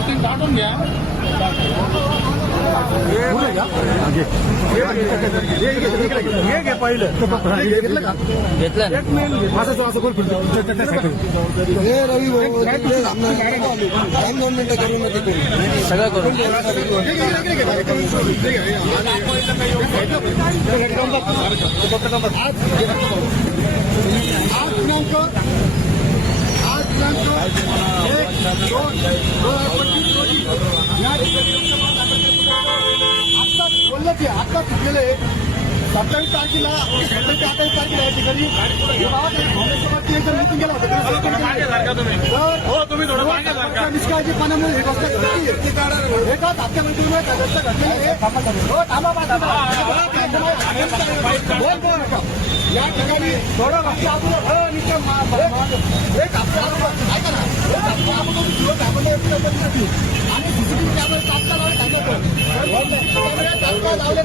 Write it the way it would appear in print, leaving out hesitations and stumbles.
Shooting काढून घ्या. पहिलं घेतलं असं असं कोण फिरतो रवी भाऊ 2 मिनिटं करून सगळं करून आता चुकलेले 27 तारखेला 28 तारखेला या ठिकाणी मीटिंग केला होता. तुम्ही थोडं निष्काळजीपणामुळे हे गोष्ट एकाच हप्त्यामध्ये घडलेले या ठिकाणी थोडं एक हप्ता आणि सीसीटीव्ही कॅमेरे लावले